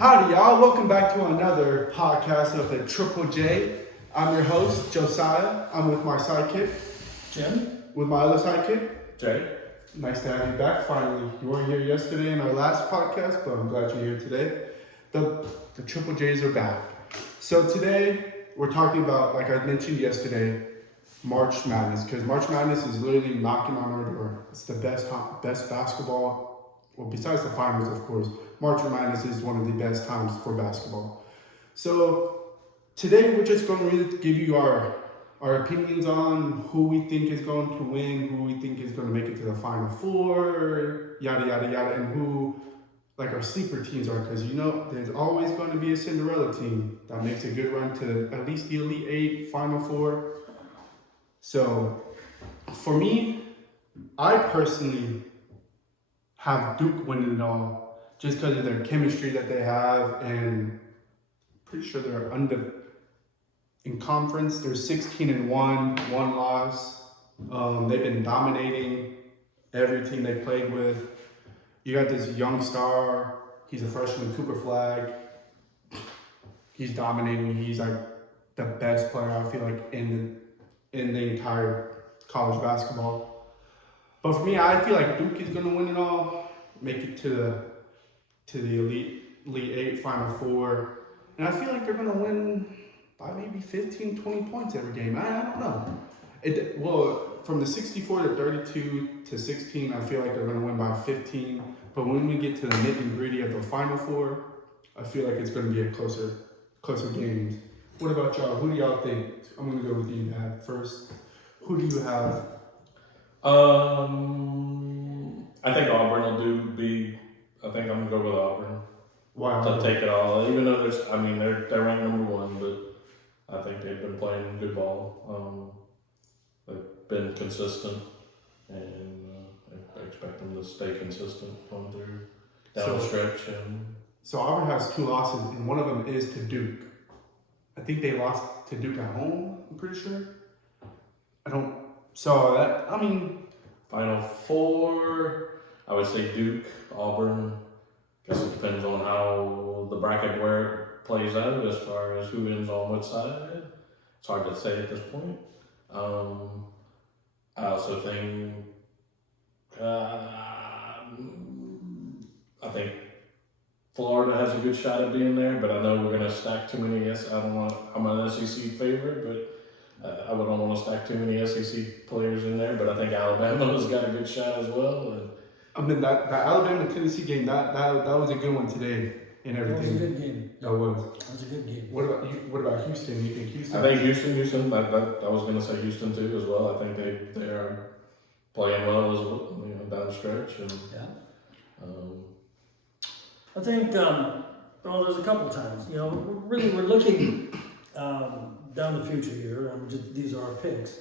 Howdy, y'all. Welcome back to another podcast of the Triple J. I'm your host, Josiah. I'm with my sidekick, Jim. With my other sidekick, Jay. Nice to have you back finally. You weren't here yesterday in our last podcast, but I'm glad you're here today. The Triple J's are back. So today, we're talking about, like I mentioned yesterday, March Madness, because March Madness is literally knocking on our door. It's the best basketball, well, besides the finals, of course. March Madness is one of the best times for basketball. So today, we're just going to really give you our opinions on who we think is going to win, who we think is going to make it to the Final Four, yada, yada, yada, and who, like, our sleeper teams are, because, you know, there's always going to be a Cinderella team that makes a good run to at least the Elite Eight, Final Four. So, for me, I personally have Duke winning it all, just because of their chemistry that they have, and pretty sure they're in conference. They're 16-1, one loss. They've been dominating every team they played with. You got this young star. He's a freshman, Cooper Flag. He's dominating. He's like the best player, I feel like, in the entire college basketball. But for me, I feel like Duke is gonna win it all, make it to the Elite Eight, Final Four, and I feel like they're gonna win by maybe 15, 20 points every game. I don't know. Well, from the 64 to 32 to 16, I feel like they're gonna win by 15. But when we get to the nitty and gritty of the Final Four, I feel like it's gonna be a closer games. What about y'all? Who do y'all think? I'm gonna go with you, Dad, first. Who do you have? I think Auburn I think I'm gonna go with Auburn. Why? To take it all, even though they're ranked number one, but I think they've been playing good ball. They've been consistent, and I expect them to stay consistent on down the stretch. So Auburn has 2 losses, and one of them is to Duke. I think they lost to Duke at home, I'm pretty sure. Final Four, I would say Duke, Auburn. Guess it depends on how the bracket where it plays out as far as who wins on what side. It's hard to say at this point. I also think I think Florida has a good shot at being there, but I know we're gonna stack too many. I'm an SEC favorite, but I wouldn't want to stack too many SEC players in there. But I think Alabama's got a good shot as well. And I mean, that Alabama-Tennessee game, that was a good one today and everything. That was a good game. That was. That was a good game. What about Houston? You think Houston? I think Houston. I was going to say Houston too as well. I think they are playing well as well, down the stretch. And, yeah. I think there's a couple times. We're looking down the future here. These are our picks.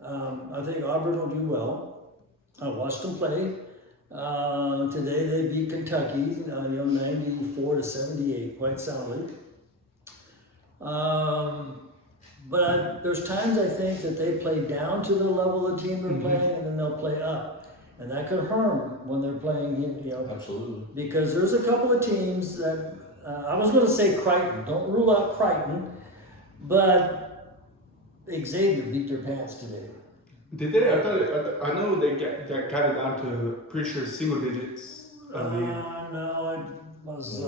I think Auburn will do well. I watched them play. Today they beat Kentucky, 94 to 78, quite soundly. But there's times I think that they play down to the level of the team they're playing, and then they'll play up. And that could hurt when they're playing, Absolutely. Because there's a couple of teams that, I was going to say Crichton, don't rule out Crichton, but Xavier beat their pants today. Did they? I know they got it down to pretty sure single digits. No, it was.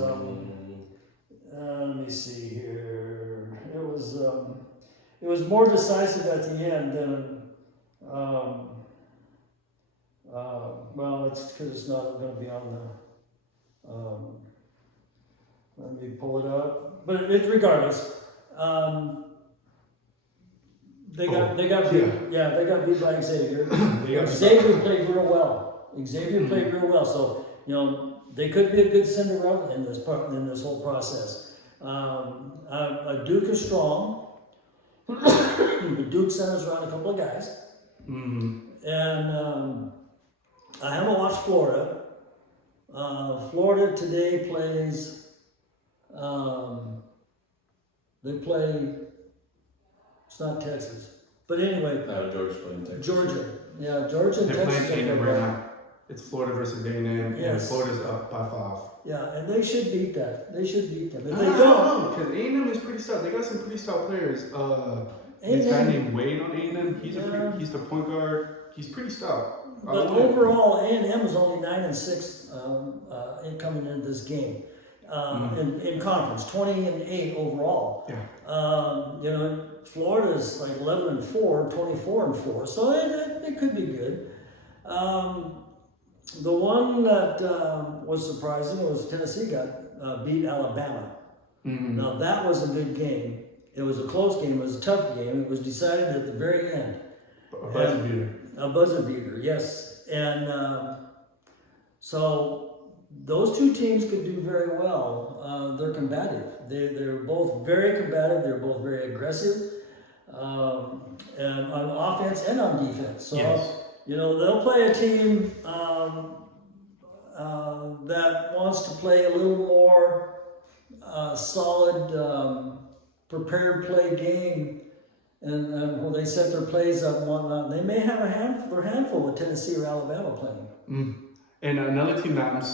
Let me see here. It was more decisive at the end than. Well, it's because it's not going to be on the. Let me pull it up. But regardless. They got beat. Yeah, they got beat by Xavier. Xavier played real well. So they could be a good Cinderella in this whole process. Duke is strong. The Duke centers around a couple of guys, and I haven't watched Florida. Florida today plays. They play. It's not Texas. But anyway. Georgia's playing Texas. Georgia. Yeah, Georgia and They're Texas. playing right now. It's Florida versus A&M, and Yes. Florida's up by 5. Yeah, and they should beat that. They should beat them. If they I don't, don't know, because A&M is pretty stout. They got some pretty stout players. This guy A&M named Wade on A&M. He's Yeah. he's the point guard. He's pretty stout. But overall, A&M is only 9-6 in coming into this game in conference. 20-8 overall. Yeah. Florida's like 11-4, 24-4. So it could be good. The one that was surprising was Tennessee got beat Alabama. Mm-hmm. Now that was a good game. It was a close game. It was a tough game. It was decided at the very end. A buzzer beater. A buzzer beater, yes. And so those two teams could do very well. They're combative. They're both very combative. They're both very aggressive, and on offense and on defense. So Yes. they'll play a team that wants to play a little more solid, prepared play game. And when they set their plays up and whatnot, they may have their handful with Tennessee or Alabama playing. Mm. And another team that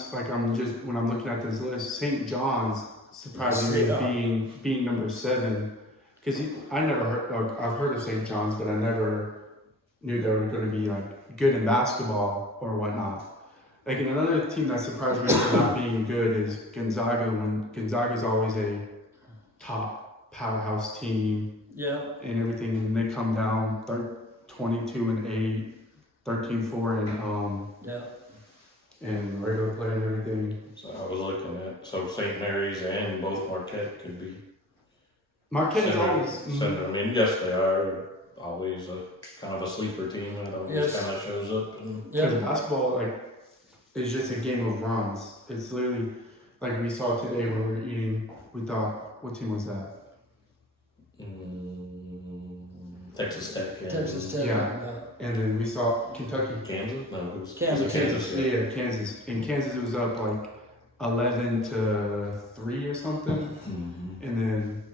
when I'm looking at this list, St. John's surprisingly being number 7, because I've heard of St. John's, but I never knew they were going to be like good in basketball or whatnot. Like another team that surprised me for not being good is Gonzaga. When Gonzaga's always a top powerhouse team. Yeah. And everything, and they come down 22-8, 13-4, and regular play and everything. So I was looking at St. Mary's and both Marquette could be. Marquette is always. Center. I mean, yes, they are always a kind of a sleeper team that always kind of shows up. Because basketball, is just a game of runs. It's literally like we saw today when we were eating. We thought, what team was that? Texas Tech. Yeah. Texas Tech. Yeah. And then we saw Kentucky. Kansas? No, it was Kansas. Yeah, Kansas. In Kansas, it was up like 11-3 or something. Mm-hmm. And then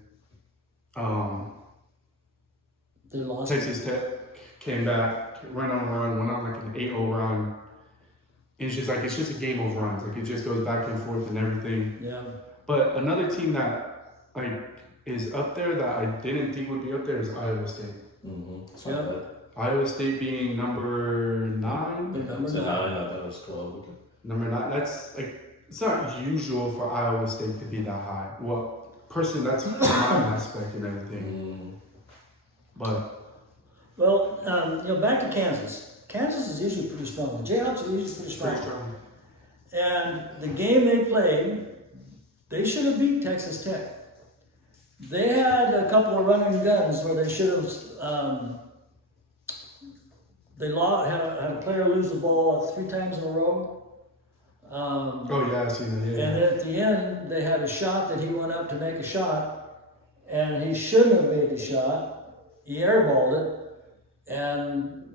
They lost. Texas Tech came back, went on like an 8-0 run. And it's just a game of runs. Like it just goes back and forth and everything. Yeah. But another team that is up there that I didn't think would be up there is Iowa State. Mm-hmm. Yeah. Iowa State being number 9. Number 9. I thought it was 12. Okay. Number 9. That's it's not usual for Iowa State to be that high. Well, personally, that's my aspect and everything. But back to Kansas. Kansas is usually pretty strong. The Jayhawks are usually pretty strong. And the game they played, they should have beat Texas Tech. They had a couple of running guns where they should have. They had a player lose the ball 3 times in a row. I see that. Yeah. And at the end, they had a shot that he went up to make a shot, and he shouldn't have made the shot. He airballed it, and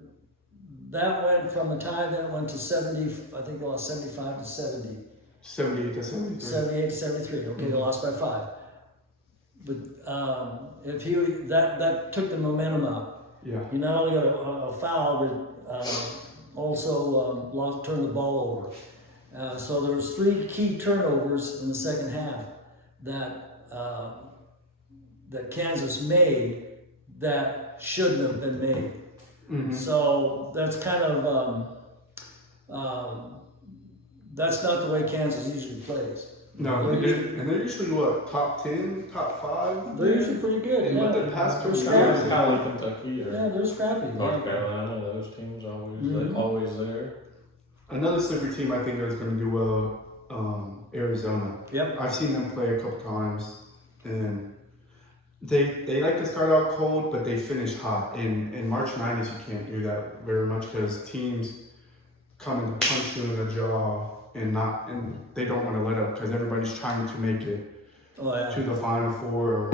that went from a tie that went to 70. I think they lost 75-70. 78-73. 78-73. Okay, they lost by 5. But if that took the momentum out. Yeah. He not only got a foul, but also turned the ball over. So there was 3 key turnovers in the second half that Kansas made that shouldn't have been made. Mm-hmm. So that's kind of that's not the way Kansas usually plays. No, they're usually top 10, top 5. They're usually pretty good. And with the past couple They're years, Probably Kentucky or they're scrappy. North Carolina. Those teams always there. Another slippery team I think that's going to do well, Arizona. Yep. I've seen them play a couple times, and they like to start out cold, but they finish hot. In March Madness, you can't do that very much because teams come and punch you in the jaw and they don't want to let up because everybody's trying to make it to the Final Four or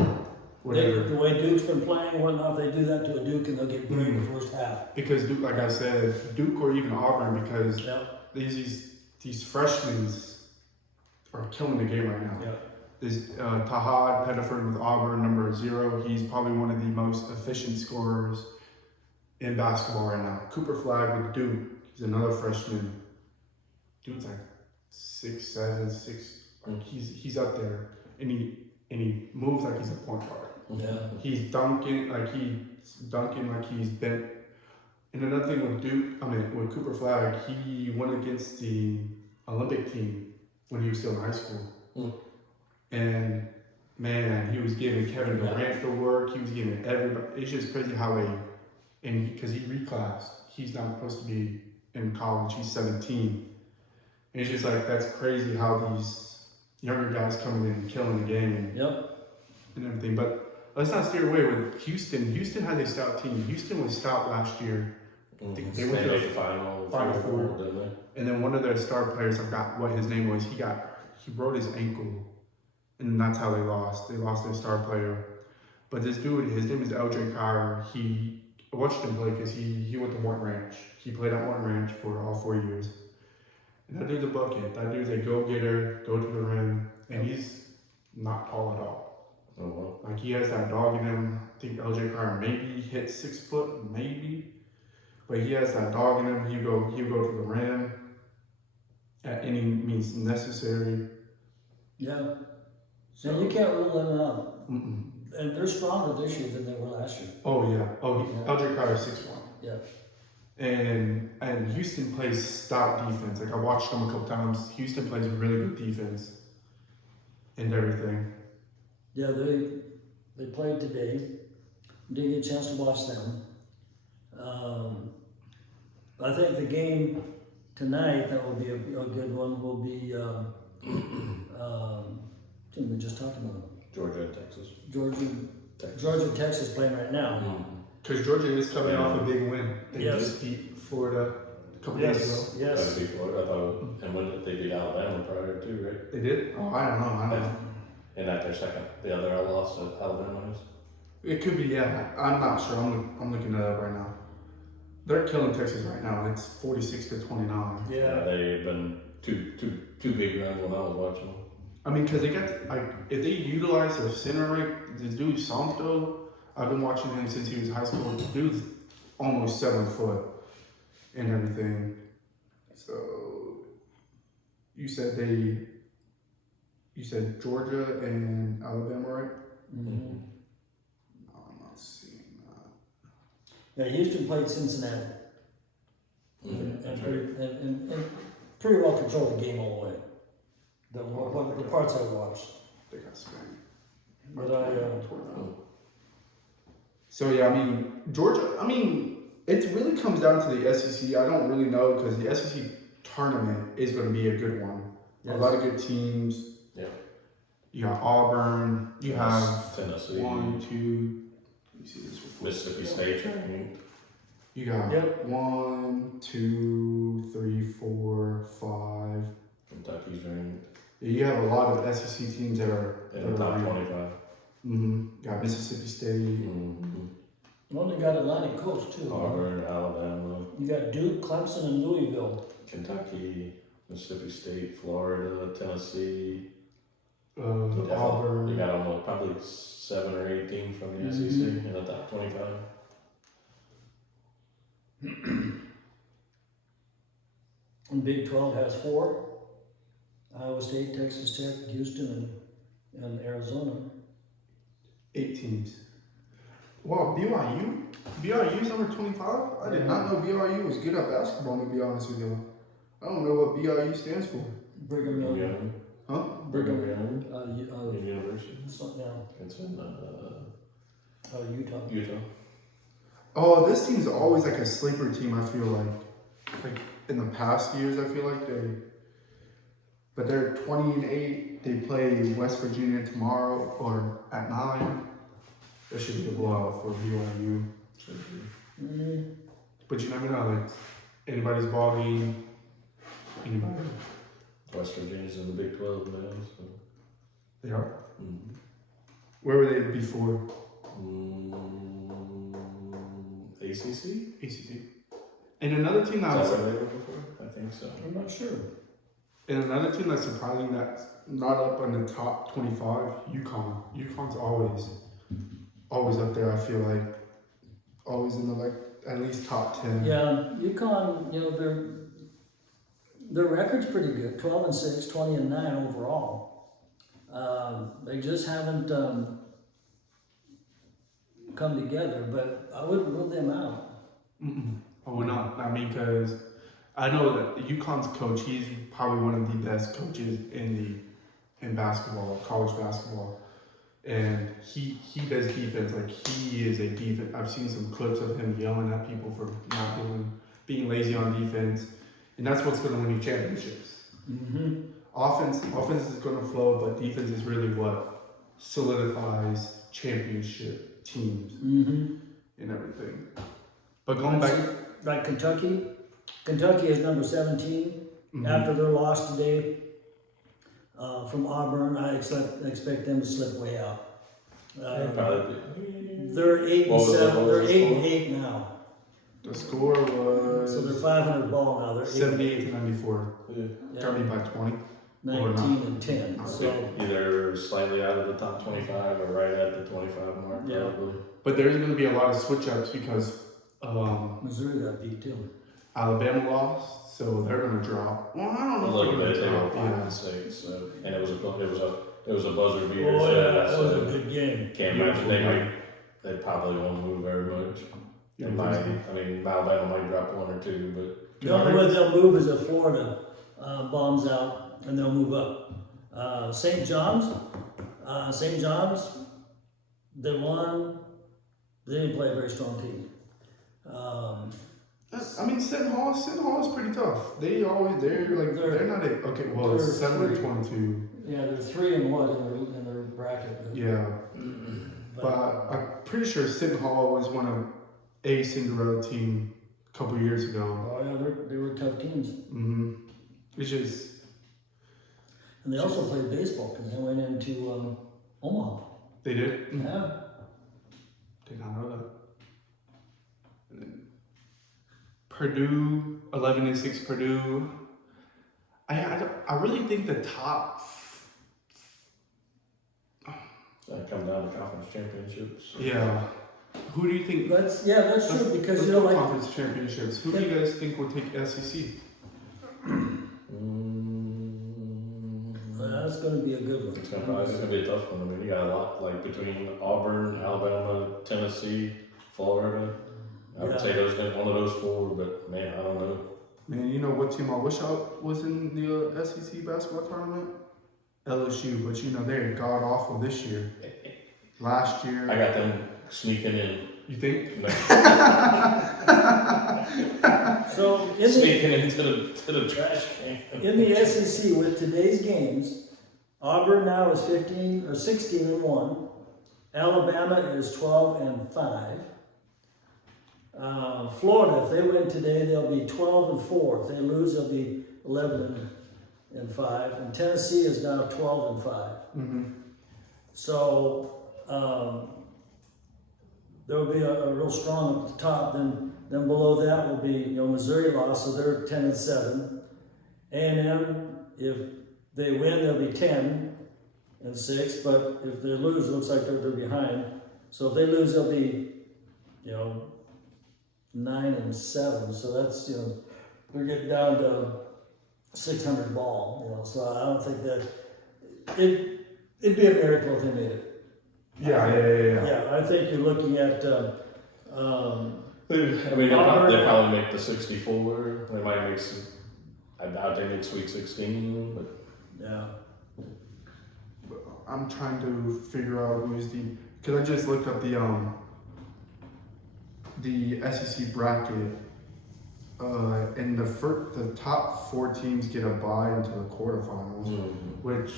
whatever. The way Duke's been playing and whatnot, they do that to a Duke and they'll get beat in the first half. Because Duke, like I said, Duke or even Auburn, because these freshmen are killing the game right now. Yep. This Tahad Pettiford with Auburn, number 0. He's probably one of the most efficient scorers in basketball right now. Cooper Flagg with Duke. He's another freshman. dude's like 6'7", 6. Like he's up there, and he moves like he's a point guard. Yeah. He's dunking like he's bent. And another thing with Cooper Flag, he went against the Olympic team when he was still in high school. And man, he was giving Kevin Durant the work. He was giving everybody. It's just crazy how because he reclassed. He's not supposed to be in college. He's 17. And it's just like, that's crazy how these younger guys coming in and killing the game and everything. But let's not steer away with Houston. Houston had a stout team. Houston was stout last year. They went to the final four. didn't they? And then one of their star players, I forgot what his name was, he broke his ankle. And that's how they lost. They lost their star player. But this dude, his name is LJ Carr. I watched him play because he went to Morton Ranch. He played at Morton Ranch for all 4 years. And that dude's a bucket. That dude's a go-getter, go to the rim. And he's not tall at all. Oh, wow. Like, he has that dog in him. I think LJ Carr maybe hit 6 foot, maybe. But he has that dog in him. He'll go to the rim at any means necessary. Yeah. So you can't rule them out. Mm-mm. And they're stronger this year than they were last year. Oh yeah. LJ Carr is 6'1". Yeah. And Houston plays stout defense. Like, I watched them a couple times. Houston plays really good defense and everything. Yeah, they played today. Didn't get a chance to watch them. I think the game tonight, that will be a good one, will be, we just talked about Georgia and Texas. Georgia, Texas playing right now. Because Georgia is coming off a big win. They Yes. just beat Florida a couple days ago. Yes. That'd be Florida. I thought, and when they beat Alabama prior too, right? They did? Oh, I don't know. And that their second, the other loss that Alabama is. It could be, yeah. I'm not sure. I'm looking it up right now. They're killing Texas right now. It's 46-29. Yeah. They've been two big runs when I was watching them. I mean, because they got, if they utilize their center right, this dude Santo, I've been watching him since he was in high school. The dude's almost 7 foot and everything. So, you said Georgia and Alabama, right? Mm-hmm. No, I'm not seeing that. Yeah, Houston played Cincinnati. That's right. And pretty well controlled the game all the way. The parts I watched. They got Spain. But So yeah, I mean, Georgia, it really comes down to the SEC. I don't really know because the SEC tournament is going to be a good one. Yes. A lot of good teams. Yeah. You got Auburn. You have Tennessee. 1, 2. Let me see this. Mississippi State. You got Yep. 1, 2, 3, 4, 5. Kentucky's ranked Yeah, you have a lot of SEC teams that are in the top 25. Got Mississippi State. Well, you got Atlantic Coast too. Auburn, Alabama, You got Duke, Clemson, and Louisville. Kentucky, Mississippi State, Florida, Tennessee. Auburn. You got almost probably 7 or 8 teams from the SEC in the top 25. And Big 12 has 4. Iowa State, Texas Tech, Houston, and Arizona. 8 teams. Wow, BYU? BYU's number 25? I did not know BYU was good at basketball, to be honest with you. I don't know what BYU stands for. Brigham Young. Young. Huh? Brigham Young. University. It's in Utah. Utah. Oh, this team's always like a sleeper team, I feel like. Like in the past years, I feel like but they're 20-8. They play West Virginia tomorrow or at 9. That should be a blowout for BYU. But you never know, like anybody's ball game, anybody. West Virginia's in the Big 12 now, so. They are. Where were they before? ACC? ACC. And another team that was, where they were before? I think so. I'm not sure. and another team that's surprising that's not up in the top 25, UConn. UConn's always up there, I feel like. Always in the at least top 10. Yeah, UConn, Their record's pretty good, 12-6, 20-9 overall. They just haven't come together, but I wouldn't rule them out. I would not. I mean, because I know that UConn's coach, he's probably one of the best coaches in basketball, college basketball. And he does defense, like he is a defense. I've seen some clips of him yelling at people for not being lazy on defense. And that's what's going to win you championships. Mm-hmm. Offense is going to flow, but defense is really what solidifies championship teams and everything. But going back, like Kentucky is number 17 after their loss today from Auburn. I expect them to slip way out. They're 8-7. They're 8-8 now. the score was So they're 500 ball now. They're 78-94. Yeah. Got me by 20. 19-10. So Either slightly out of the top 25 or right at the 25 mark, Yeah. probably. But there's going to be a lot of switch ups because Missouri got beat too. Alabama lost, so they're going to drop. Well, I don't A know. little if they're bit, they gonna were drop. 5 Yeah. and 6, so, and it was a buzzer beater. Oh so yeah, that's, that was a good game. Can't imagine they probably won't move very much. Yeah, They might, I mean, Alabama might drop 1 or 2, but The only way they'll move is if Florida bombs out, and they'll move up. St. John's, they won. They didn't play a very strong team. I mean, Seton Hall is pretty tough. They're not a, okay, well, they're it's 7-22. Yeah, they're 3-1 in their bracket. Yeah. But I'm pretty sure Seton Hall was one of a Cinderella team a couple years ago. Oh yeah, they were tough teams. It's just, And they also played baseball because they went into Omaha. they did. Yeah. Did not know that. And then Purdue, 11-6 Purdue. I really think the top. that come down to conference championships. Yeah. Who do you think? That's true because let's you know go like conference championships. Who do you guys think will take SEC? that's going to be a good one. It's gonna be a tough one. I mean, you got a lot like between Auburn, Alabama, Tennessee, Florida. I would say one of those 4, but man, I don't know. Man, you know what team I wish I was in the SEC basketball tournament? LSU, but you know they're god awful this year. Last year, I got them sneaking in. you think? So Sneaking into the trash can. in the SEC with today's games, Auburn now is 16-1. Alabama is 12-5. Florida, if they win today, they'll be 12-4. If they lose, they'll be 11-5. And Tennessee is now 12-5. So there will be a real strong at the top. Then below that will be Missouri lost, so they're 10-7. A&M, if they win, they'll be 10-6. But if they lose, it looks like they're behind. So if they lose, they'll be 9-7. So that's they're getting down to 600 ball. So I don't think that it'd be a miracle if they made it. Yeah. Yeah, I think you're looking at. I mean, they'll probably make the 64. They might make some. I doubt they make Sweet 16, but Yeah. I'm trying to figure out who's because I just looked up the SEC bracket, and the top 4 teams get a bye into the quarterfinals, which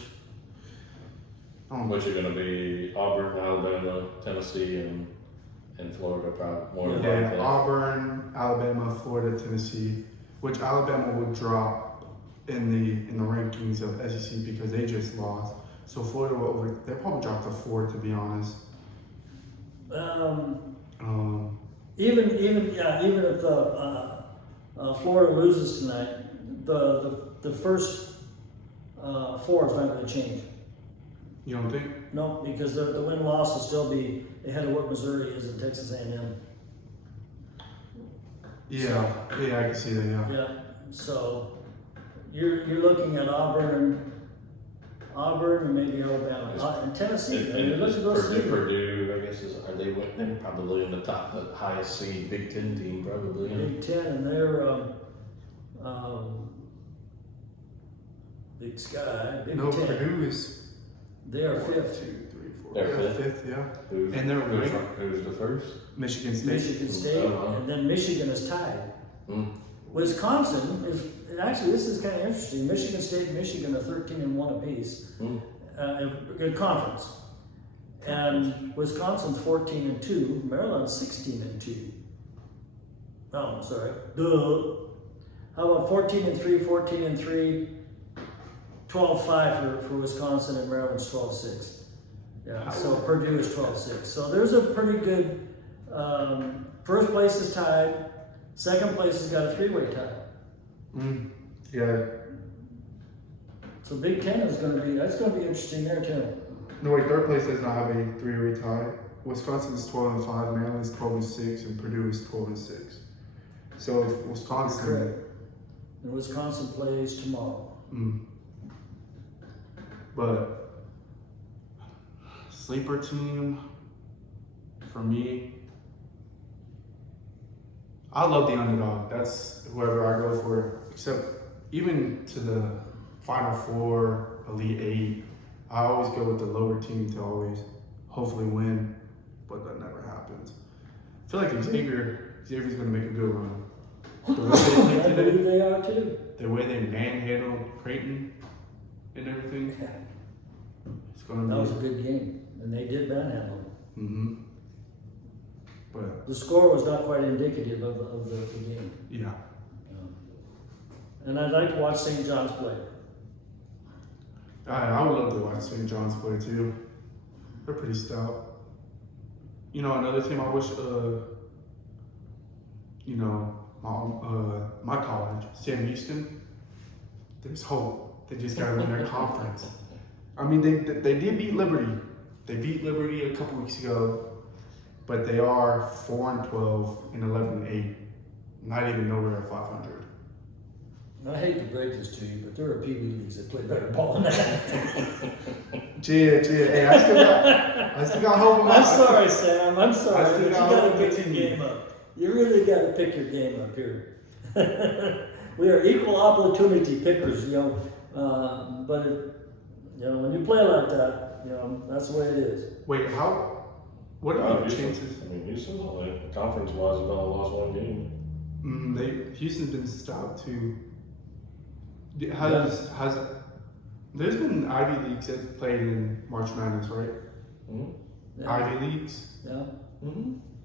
which are going to be Auburn, Alabama, Tennessee, and Florida, probably more than likely. Auburn, Alabama, Florida, Tennessee, which Alabama would drop in the rankings of SEC because they just lost. So Florida they'll probably drop to 4, to be honest. Even if Florida loses tonight, the first 4 is not going to change. You don't think? No, because the win-loss will still be ahead of what Missouri is and Texas A&M. Yeah, I can see that. Yeah. Yeah. So you're looking at Auburn and maybe Alabama, and Tennessee. And You're looking at those three. Purdue, I guess, are they probably in the top, the highest seed Big Ten team, probably. Big Ten, and they're Big Sky. Big No, Ten. Purdue is They are 1, fifth. 2, 3, 4. They're Yeah, fifth? yeah. Who's, And they're who's the first? Michigan State. Michigan State, Oh, wow. and then Michigan is tied. Mm. Wisconsin is actually, this is kind of interesting. Michigan State and Michigan are 13-1 apiece in good conference, and Wisconsin's 14-2. Maryland's 16-2. Oh, sorry. Duh. How about 14-3, 14-3, 12-5 for Wisconsin, and Maryland's 12-6. Yeah. So Purdue is 12-6. So there's a pretty good. First place is tied. Second place has got a three-way tie. Yeah. So Big Ten is going to be interesting there too. No, wait, third place does not have a three-way tie. Wisconsin is 12-5, Maryland is 12-6, and Purdue is 12-6. So if Wisconsin. Correct. And Wisconsin plays tomorrow. But sleeper team for me. I love the underdog. That's whoever I go for. Except even to the Final Four, Elite Eight, I always go with the lower team to always hopefully win, but that never happens. I feel like Xavier's going to make a good run. The way they played I believe today, they are too. the way they manhandled Creighton and everything, it's going to be. That was a good game, and they did manhandle them. But The score was not quite indicative of the game. yeah. And I'd like to watch St. John's play. I would love to watch St. John's play too. They're pretty stout. You know, another team I wish, my college, Sam Houston, there's hope. They just got to win their conference. I mean, they did beat Liberty. They beat Liberty a couple weeks ago, but they are 4-12 and 11-8. Not even nowhere at 500. I hate to break this to you, but there are Pee Wee leagues that play better ball than that. Chia. Hey, I still got hope in my. I'm sorry, Sam. I'm I sorry, still but you got got hope to in pick the your team. game up. You really got to pick your game up here. We are equal opportunity pickers, but when you play like that, that's the way it is. Wait, what are the Houston, chances? I mean, Houston's only, conference-wise, have only lost one game. Houston's been stout too. There's been Ivy Leagues that played in March Madness, right? Mm-hmm. Yeah. Ivy Leagues. Yeah.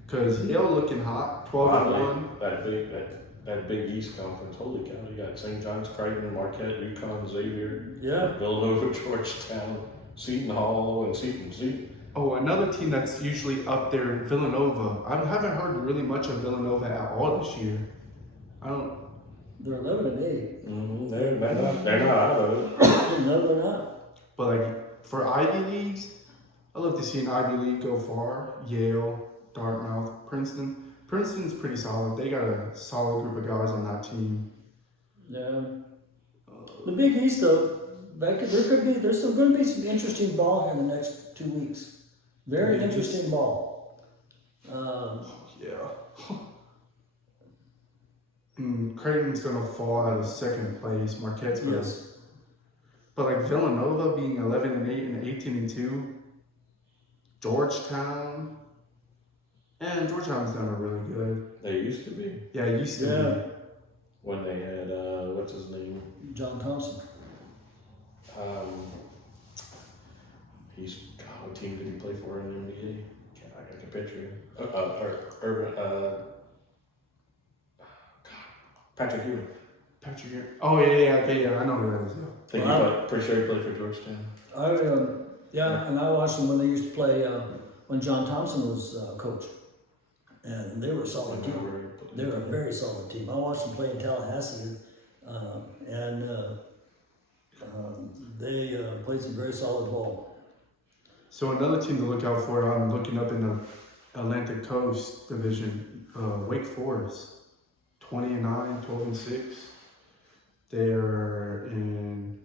Cause Yale looking hot, 12-1. That big East Conference, holy cow, you got St. John's, Creighton, Marquette, UConn, Xavier, Yeah. Villanova, Georgetown, Seton Hall, and Seton. Oh, another team that's usually up there, Villanova. I haven't heard really much of Villanova at all this year. They're 11-8. Mm-hmm. They're not out of it. No, they're not. But like for Ivy Leagues, I love to see an Ivy League go far. Yale, Dartmouth, Princeton. Princeton's pretty solid. They got a solid group of guys on that team. Yeah. The Big East, though, there's going to be some interesting ball here in the next 2 weeks. Very interesting ball. Yeah. Creighton's gonna fall out of second place. Marquette's gonna. Yes. But like Villanova being 11-8 and 18-2. Georgetown. And Georgetown's done really good. They used to be. Yeah, it used to be. When they had, what's his name? John Thompson. What team did he play for in the NBA? I can picture him. Patrick Ewing. Patrick Ewing. Oh yeah, okay, yeah, I know who that is. Pretty sure he played for Georgetown. And I watched them when they used to play when John Thompson was coach, and they were a solid team. They were a very solid team. I watched them play in Tallahassee, and they played some very solid ball. So another team to look out for, I'm looking up in the Atlantic Coast Division, Wake Forest, 20-9, 12-6. They're in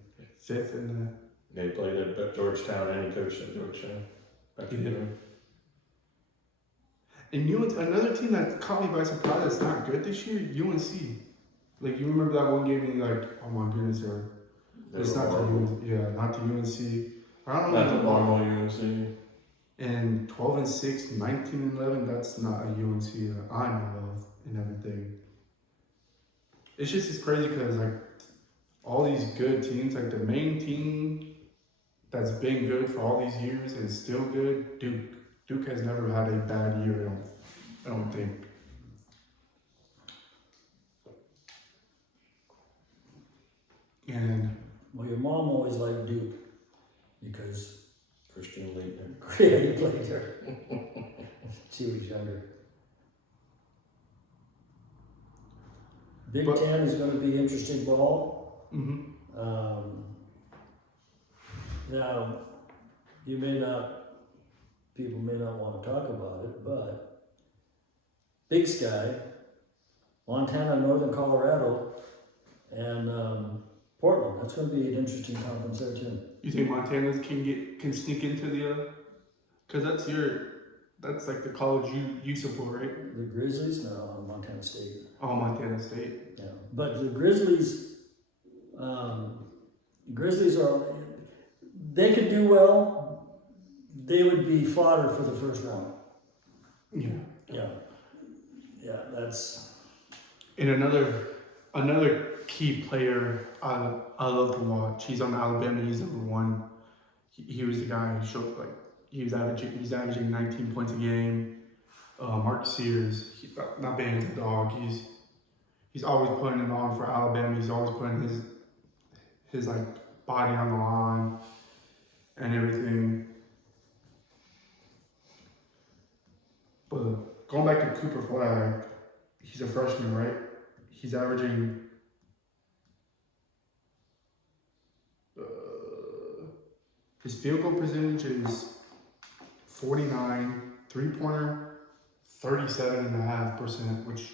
5th in They played at Georgetown and he coached at Georgetown. Back in Yeah. the And another team that caught me by surprise that's not good this year, UNC. Like, you remember that one game and you're like, oh my goodness, it's not the UNC. Yeah, not the UNC. I don't know. Not the normal UNC. And 12-6, 19-11, that's not a UNC that I know of and everything. It's crazy because, like, all these good teams, like the main team that's been good for all these years and is still good, Duke. Duke has never had a bad year, I don't think. And Well, your mom always liked Duke because Christian Leitner. he played there. She was younger. Big But- Ten is going to be interesting ball. mhm. Now, people may not want to talk about it, but Big Sky, Montana, Northern Colorado, and Portland. That's going to be an interesting conference there too. You think Montana can sneak into the? Cause that's like the college you support, right? The Grizzlies, no, Montana State. Oh, Montana State. Yeah, but the Grizzlies they could do well. They would be fodder for the first round. Yeah. Yeah, that's. And another key player I love to watch. He's on Alabama. He's number 1. He was the guy who showed he's averaging 19 points a game. Mark Sears, not being the dog. He's always putting it on for Alabama. He's always putting his like body on the line and everything. But going back to Cooper Flag, he's a freshman, right? He's averaging his field goal percentage is 49, 3-pointer 37.5%, which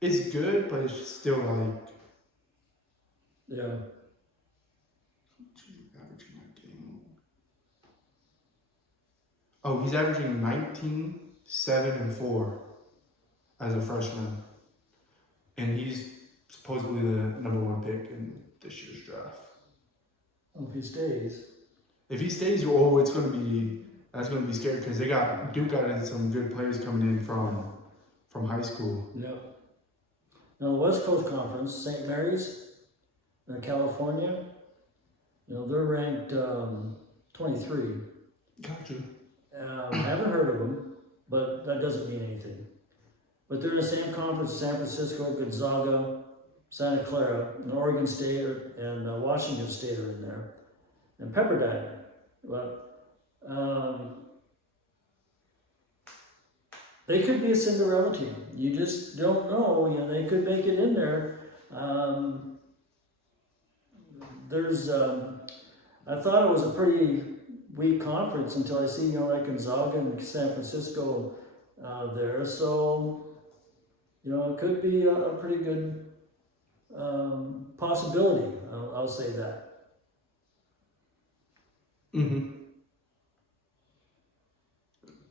is good, but it's still like Yeah. averaging that game. Oh, he's averaging 19, 7, and 4 as a freshman. And he's supposedly the number 1 pick in this year's draft. Well, if he stays. If he stays, that's gonna be scary because Duke got in some good players coming in from high school. Yep. Now the West Coast Conference, St. Mary's, California, they're ranked 23. Gotcha. Haven't heard of them, but that doesn't mean anything. But they're in the same conference: San Francisco, Gonzaga, Santa Clara, and Oregon State, and Washington State are in there, and Pepperdine. Well, they could be a Cinderella team. You just don't know. They could make it in there. I thought it was a pretty weak conference until I see, like Gonzaga and San Francisco there. So, it could be a pretty good possibility. I'll say that. Mm-hmm.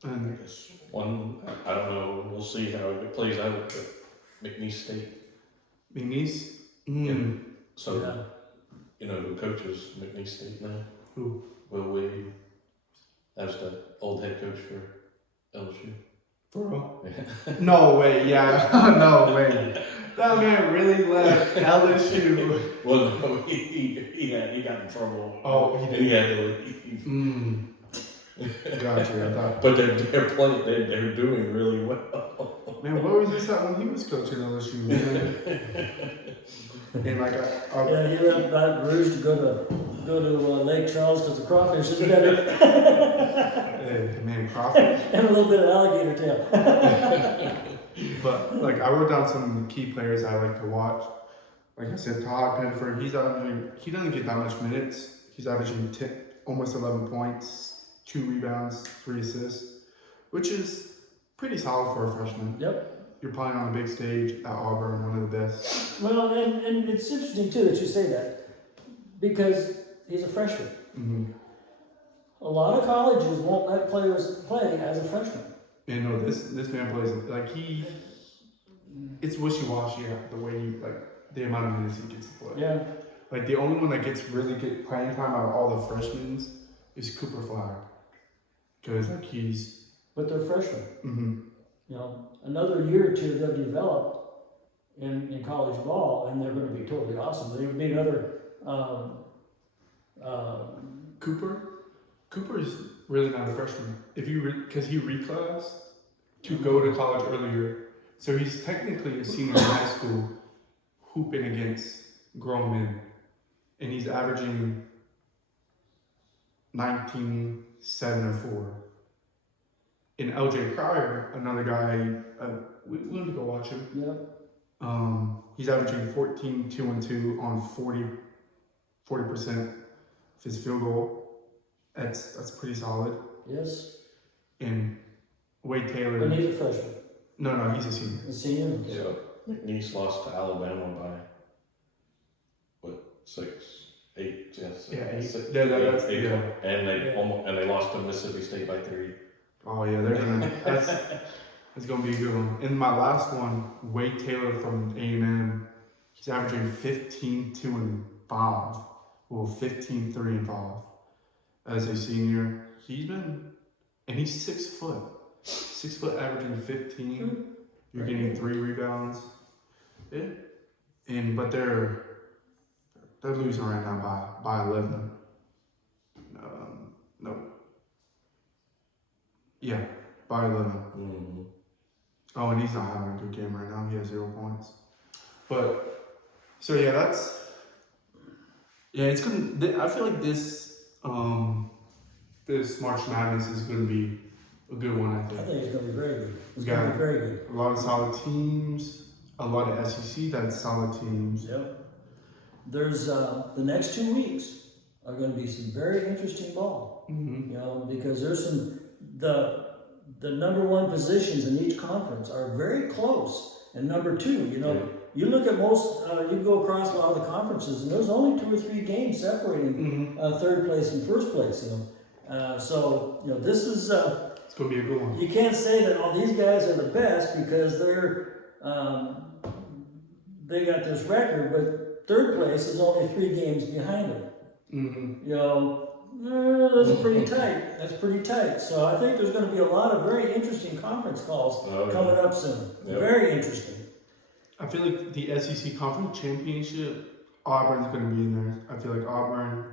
I And guess I don't know, we'll see how it plays out with McNeese State. McNeese? Yeah. So, Yeah. Who coaches McNeese State now? Who? Will Wade. That's the old head coach for LSU. For real? No way, yeah. No way. That man really left LSU. Well, no, he got in trouble. Oh, he did. He had to leave. Gotcha. I thought. But they're playing. They're doing really well. Man, where was this at when he was coaching LSU, man? And like, Yeah, he left Baton Rouge to go to Lake Charles because the crawfish is better, hey, man, crawfish. and a little bit of alligator tail. But like, I wrote down some key players I like to watch. Like I said, Todd Penford. He doesn't get that much minutes. He's averaging almost 11 points, 2 rebounds, 3 assists, which is pretty solid for a freshman. Yep. you're playing on a big stage at Auburn, one of the best. Well, and it's interesting too that you say that because he's a freshman. Mm-hmm. A lot of colleges won't let players play as a freshman. And no, this man plays like it's wishy-washy the way the amount of minutes he gets to play. Yeah. Like the only one that gets really good playing time out of all the freshmen is Cooper Flag, because he's. But they're freshmen. Mm-hmm. You know, another year or two they'll develop in college ball, and they're going to be totally awesome. They would be another. Cooper is really not a freshman. If you because he reclassed to go to college earlier, so he's technically a senior in high school, hooping against grown men, and he's averaging 19, 7, and 4. And LJ Cryer, another guy, we went to go watch him. Yeah. He's averaging 14, 2, and 2 on 40% of his field goal. That's pretty solid. Yes. And Wade Taylor. And he's a freshman. No, he's a senior. A senior. Okay. So McNeese lost to Alabama by what 6, 8? Yes. Yeah, 8. 6, That's 8, yeah. And they lost to Mississippi State by 3. Oh yeah, they're gonna. That's gonna be a good one. And my last one, Wade Taylor from A&M. He's averaging 15, 2, and 5. Well, 15, 3, and 5 as a senior. He's 6 foot. 6 foot, averaging 15. You're getting 3 rebounds. Yeah. But they're losing right now by 11. No. Yeah, by 11. Mm-hmm. Oh, and he's not having a good game right now. He has 0 points. But so yeah, it's gonna. I feel like this March Madness is gonna be a good one. I I think think it's going to be very good. It's got going to be very good. a lot of solid teams, a lot of SEC that's solid teams. Yep. There's the next 2 weeks are going to be some very interesting ball. Mm-hmm. You know, because there's some the number 1 positions in each conference are very close, and number 2. You know, you look at most. You go across a lot of the conferences, and there's only 2 or 3 games separating third place and first place. You know, so you know this is. It's gonna be a good one. You can't say that all these guys are the best because they got this record, but third place is only 3 games behind them. Mm-hmm. You know, that's pretty tight. That's pretty tight. So I think there's going to be a lot of very interesting conference calls coming up soon. Yep. Very interesting. I feel like the SEC Conference Championship, Auburn's going to be in there. I feel like Auburn.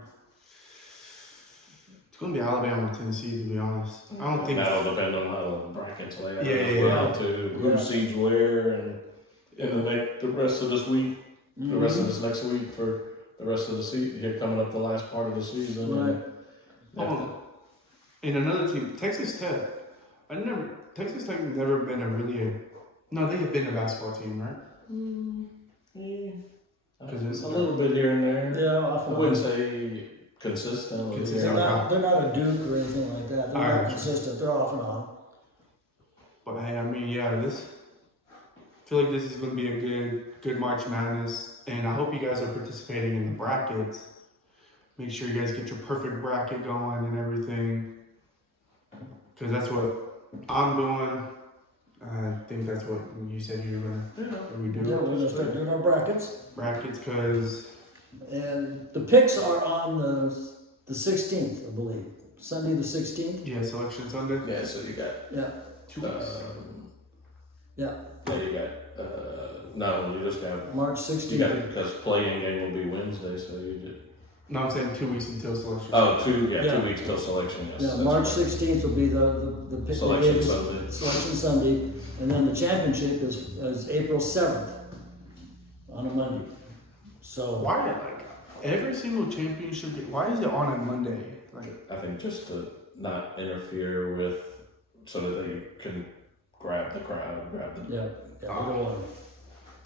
It's going to be Alabama or Tennessee, to be honest. I don't think. That'll depend on how the brackets lay out Yeah. as well, too. Who seeds where, and the rest of this week, the rest of this next week for the rest of the season. Here coming up the last part of the season. Right. And another team, Texas Tech. Texas Tech has never been they have been a basketball team, right? A little bit here and there. Yeah, I wouldn't say consistent. Consistent. They're not a Duke or anything like that. They're not consistent. They're off and on. But hey, I mean, I feel like this is going to be a good March Madness, and I hope you guys are participating in the brackets. Make sure you guys get your perfect bracket going and everything, because that's what I'm doing. I think that's what you said you were going to do. Yeah, we're going to start doing our brackets. Because... And the picks are on the 16th, I believe. Sunday the 16th? Yeah, Selection Sunday. Yeah, so you got 2 weeks. Yeah, you got no, you just got March 16th. You got because playing game will be Wednesday, so you just. No, I'm saying 2 weeks until selection. Oh, 2 weeks till selection. Yes, yeah, March 16th will be the pick. Selection Sunday. Selection Sunday, and then the championship is April 7th on a Monday. So why every single championship? Why is it on a Monday? I think just to not interfere with, so that they can grab the crowd,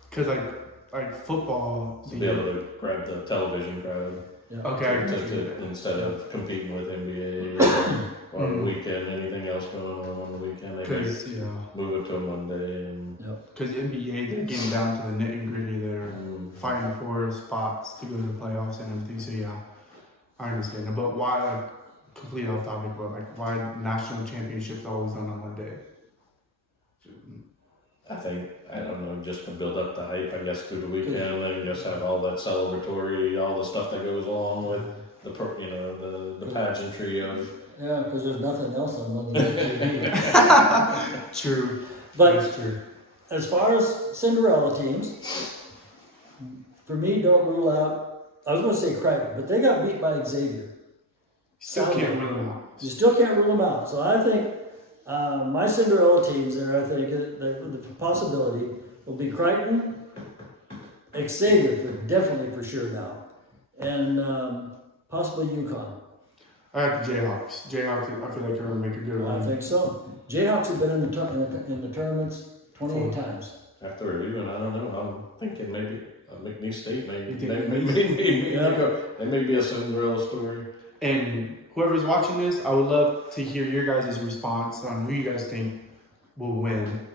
Because football, to be able to grab the television crowd. Yeah. Okay. Instead of competing with NBA on the weekend. Anything else going on the weekend, they may Because move it to a Monday. And the NBA, they're getting down to the nitty and gritty. They're fighting for spots to go to the playoffs and everything. So yeah, I understand. But why, like, complete off topic, but like, why national championships always done on one day? I think, I don't know, just to build up the hype, I guess, through the weekend, and just have all that celebratory, all the stuff that goes along with the pageantry of. Yeah, because there's nothing else on Monday Night TV. True. But That's true. as far as Cinderella teams, for me, don't rule out. I was going to say Crichton, but they got beat by Xavier. Still can't rule them out. You still can't rule them out. So I think my Cinderella teams there, I think the possibility will be Crichton, Xavier, definitely for sure now, and possibly UConn. I have the Jayhawks. Jayhawks, I feel like they're going to make a good I run. think so. Jayhawks have been in the tournaments 28 times. After reviewing, I don't know, I'm thinking maybe McNeese State, maybe. You think They may be a Cinderella story. And whoever's watching this, I would love to hear your guys' response on who you guys think will win.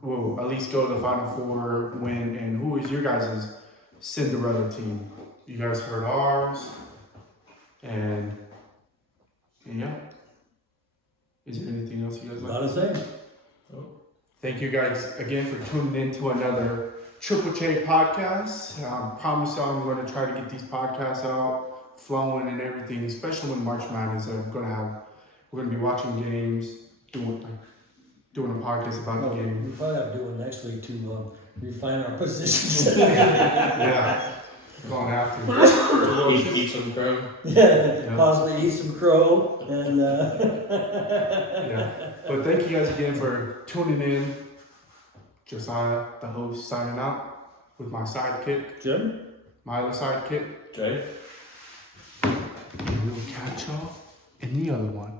Will at least go to the Final Four, win, and who is your guys' Cinderella team? You guys heard ours, and yeah. Is there anything else you guys like? Not a thing. Thank you guys again for tuning in to another Triple J podcast. I promise y'all I'm going to try to get these podcasts out, flowing and everything, especially when March Madness. We're going to be watching games, doing a podcast about the game. We probably have to do it next week to refine our positions. Yeah, going after. Eat some crow. Yeah, possibly eat some crow and. Yeah, but thank you guys again for tuning in. Josiah, the host, signing out with my sidekick, Jim? my other sidekick. Jay? And we'll catch y'all in the other one.